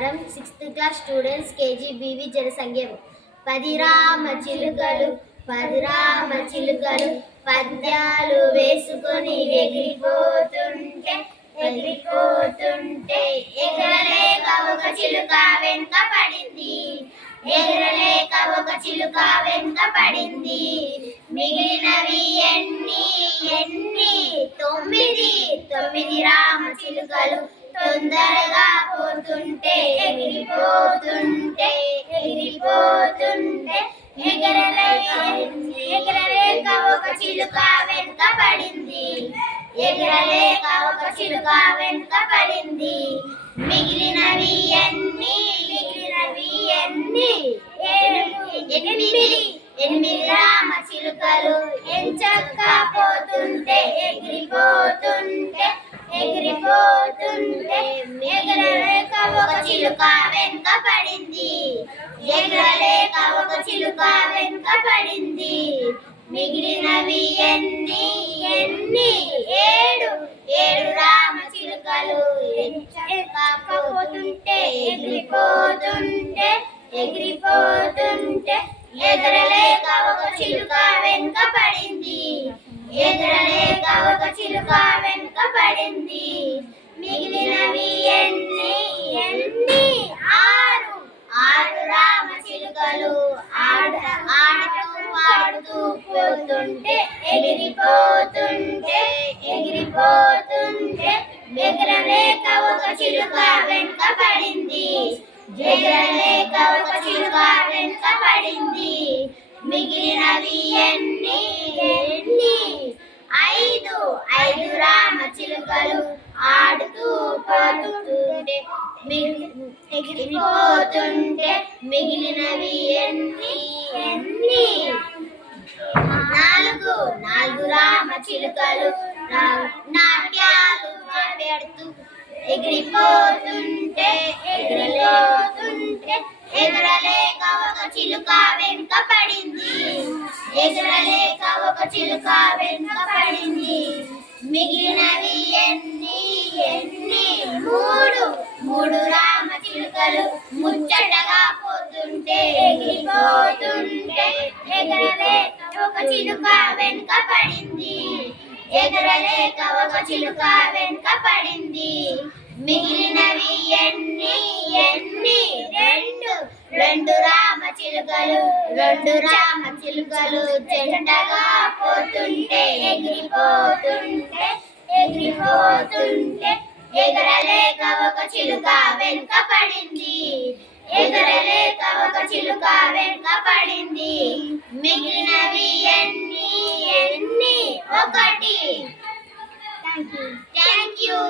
నమస్కారం. 6th class students KGBV జనసంఘం. పది రామ చిలుకలు పద్యాలు వేసుకొని ఎగిరిపోతుంటే ఎగరలేక ఒక చిలుక వెంట పడింది. మిగిలినవి ఎన్ని తొమ్మిది రామ చిలుకలు తొందరగా పోతుంటే ఎగిరిపోతుంటే ఎగరలేక ఒక చిలుక వెంట పడింది. మిగిలినవి ఎనిమిది రామ చిలుకలు ఎంచక్కా పోతుంటే ఎగిరిపోతుంటే ఎగరలేక ఒక చిలుక వెంట పడింది. మిగిలినవి ఏడు రామ చిలుకలు ఎంచక్కా పోతుంటే ఎగిరిపోతుంటే ఎగరలేక ఒక చిలుక వెంట పడింది. మిగిలినవి ఆరు రామ చిలుకలు ఆడుతూ పోతుంటే ఎగిరిపోతుంటే ఎగరలేక ఒక చిలుక వెంట పడింది. మిగిలినవి ఐదు రామ చిలుకలు ఆడుతూ పోతుంటే ఎగిరిపోతుంటే మిగిలినవి నాలుగు రామ చిలుకలు నాట్యాలు పెడుతూ ఎగిరిపోతుంటే ఎగరలేక ఒక చిలుక వెంట పడింది. మిగిలినవి మూడు రామ చిలుకలు ముచ్చటగా పోతుంటే ఎగిరిపోతుంటే ఎగరలేక ఒక చిలుక వెంట పడింది. మిగిలినవి రెండు రామ చిలుకలు జంటగా పోతుంటే ఎగిరిపోతుంటే ఎగరలేక ఒక చిలుక వెంట పడింది. మిగిలినవి ఒకటి. Thank you.